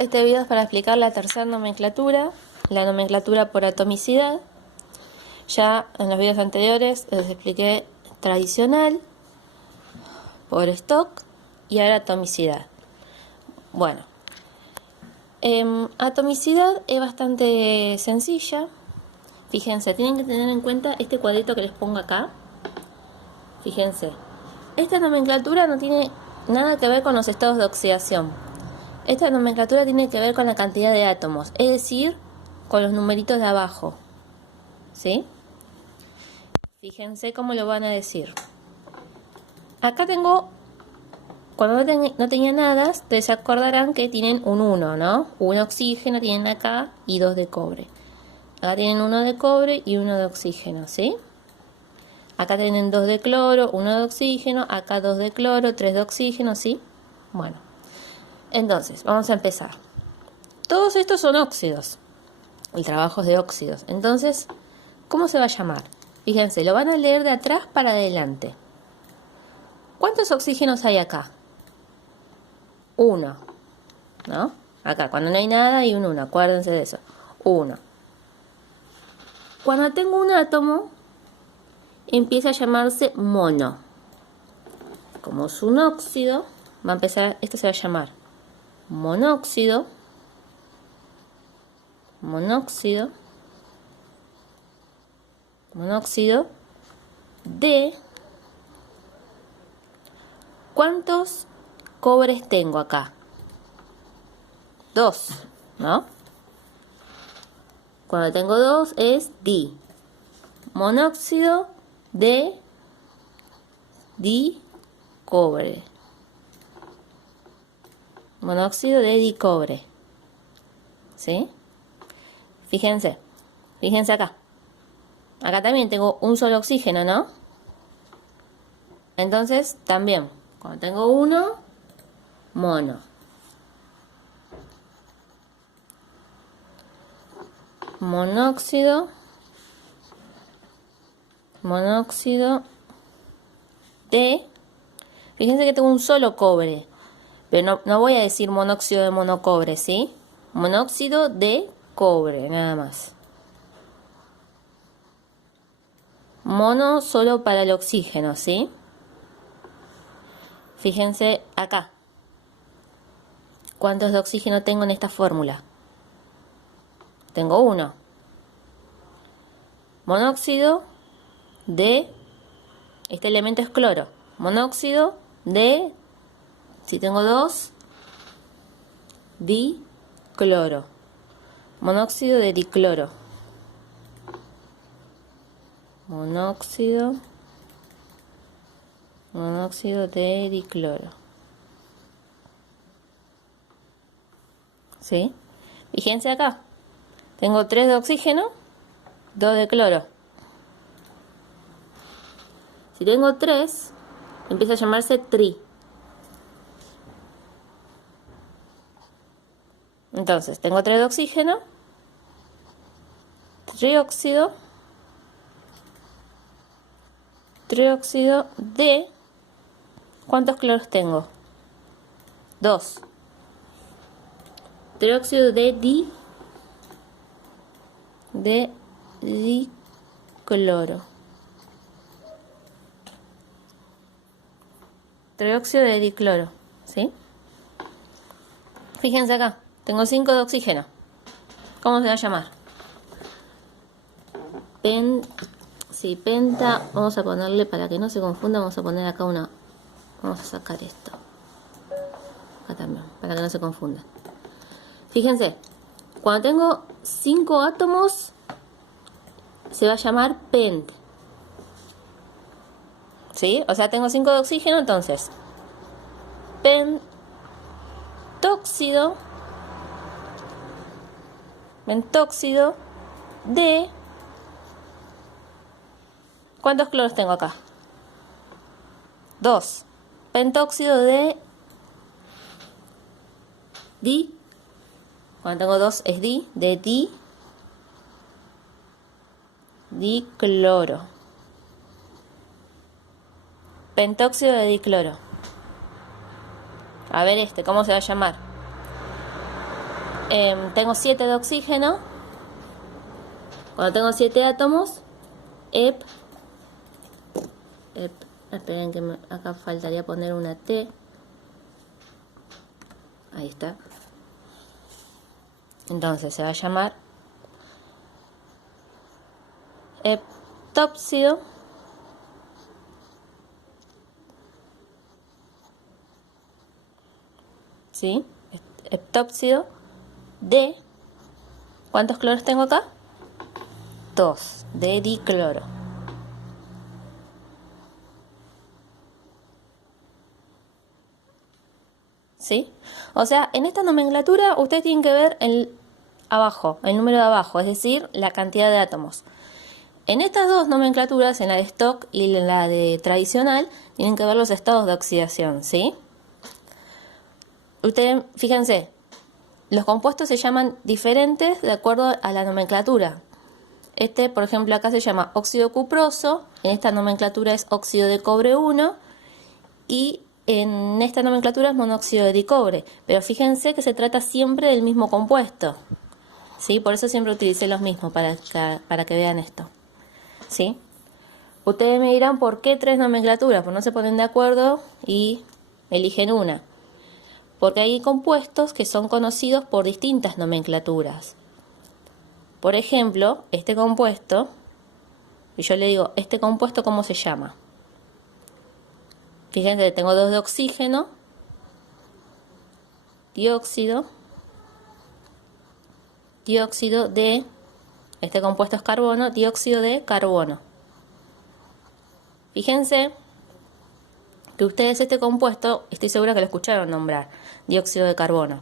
Este video es para explicar la tercera nomenclatura, la nomenclatura por atomicidad. Ya en los videos anteriores les expliqué tradicional, por stock y ahora atomicidad. Bueno, atomicidad es bastante sencilla. Fíjense, tienen que tener en cuenta este cuadrito que les pongo acá. Fíjense, esta nomenclatura no tiene nada que ver con los estados de oxidación. Esta nomenclatura tiene que ver con la cantidad de átomos, es decir, con los numeritos de abajo. ¿Sí? Fíjense cómo lo van a decir. Acá tengo, cuando no tenía nada, ustedes se acordarán que tienen un 1, ¿no? Un oxígeno tienen acá y 2 de cobre. Acá tienen 1 de cobre y 1 de oxígeno, ¿sí? Acá tienen 2 de cloro, 1 de oxígeno, acá 2 de cloro, 3 de oxígeno, ¿sí? Bueno, entonces, vamos a empezar. Todos estos son óxidos. El trabajo es de óxidos. Entonces, ¿cómo se va a llamar? Fíjense, lo van a leer de atrás para adelante. ¿Cuántos oxígenos hay acá? 1, ¿no? Acá, cuando no hay nada, hay un 1. Acuérdense de eso. 1. Cuando tengo un átomo, empieza a llamarse mono. Como es un óxido, va a empezar, esto se va a llamar monóxido, monóxido, monóxido de... ¿Cuántos cobres tengo acá? 2, ¿no? Cuando tengo 2 es di. Monóxido de dicobre. Monóxido de dicobre. ¿Sí? Fíjense. Fíjense acá. Acá también tengo un solo oxígeno, ¿no? Entonces, también, cuando tengo 1, mono. Monóxido. Monóxido de... Fíjense que tengo un solo cobre. Pero no voy a decir monóxido de monocobre, ¿sí? Monóxido de cobre, nada más. Mono solo para el oxígeno, ¿sí? Fíjense acá. ¿Cuántos de oxígeno tengo en esta fórmula? Tengo 1. Monóxido de... Este elemento es cloro. Monóxido de... Si tengo 2, dicloro. Monóxido de dicloro. Monóxido de dicloro. ¿Sí? Fíjense acá. Tengo 3 de oxígeno, 2 de cloro. Si tengo 3, empieza a llamarse tri. Entonces, tengo 3 de oxígeno, trióxido de... ¿Cuántos cloros tengo? 2. Trióxido de dicloro. Trióxido de dicloro, ¿sí? Fíjense acá, tengo 5 de oxígeno. ¿Cómo se va a llamar? Penta, vamos a ponerle, para que no se confunda, vamos a poner acá una... Vamos a sacar esto. Acá también, para que no se confunda. Fíjense, cuando tengo 5 átomos, se va a llamar pent. ¿Sí? O sea, tengo 5 de oxígeno, entonces. Pentóxido de... ¿Cuántos cloros tengo acá? 2. Pentóxido de cuando tengo 2 es de dicloro. Pentóxido de dicloro. A ver ¿cómo se va a llamar? Tengo 7 de oxígeno. Cuando tengo 7 átomos, esperen que acá faltaría poner una T. Ahí está. Entonces se va a llamar heptóxido ¿sí? Heptóxido de, ¿cuántos cloros tengo acá? 2, de dicloro. ¿Sí? O sea, en esta nomenclatura ustedes tienen que ver el número de abajo, es decir, la cantidad de átomos. En estas dos nomenclaturas, en la de stock y en la de tradicional, tienen que ver los estados de oxidación, ¿sí? Ustedes, fíjense, los compuestos se llaman diferentes de acuerdo a la nomenclatura. Por ejemplo, acá se llama óxido cuproso, en esta nomenclatura es óxido de cobre 1 y en esta nomenclatura es monóxido de dicobre. Pero fíjense que se trata siempre del mismo compuesto, ¿sí? Por eso siempre utilicé los mismos para que vean esto, ¿sí? Ustedes me dirán por qué 3 nomenclaturas, pues no se ponen de acuerdo y eligen una. Porque hay compuestos que son conocidos por distintas nomenclaturas. Por ejemplo, este compuesto, y yo le digo, ¿este compuesto cómo se llama? Fíjense, tengo 2 de oxígeno, dióxido de, este compuesto es carbono, dióxido de carbono. Fíjense que ustedes este compuesto, estoy segura que lo escucharon nombrar, dióxido de carbono.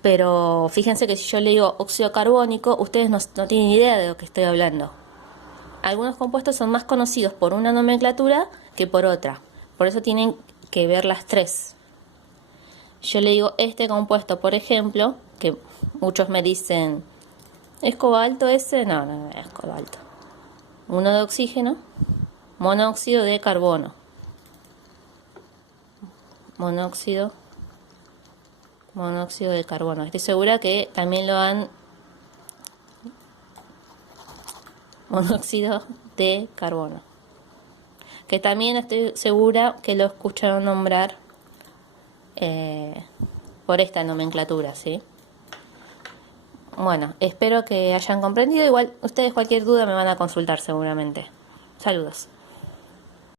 Pero fíjense que si yo le digo óxido carbónico, ustedes no tienen idea de lo que estoy hablando. Algunos compuestos son más conocidos por una nomenclatura que por otra. Por eso tienen que ver las 3. Yo le digo este compuesto, por ejemplo, que muchos me dicen, ¿es cobalto ese? No, no es cobalto. 1 de oxígeno, monóxido de carbono. Monóxido de carbono. Estoy segura que también lo han... Monóxido de carbono. Que también estoy segura que lo escucharon nombrar por esta nomenclatura, ¿sí? Bueno, espero que hayan comprendido. Igual ustedes cualquier duda me van a consultar seguramente. Saludos.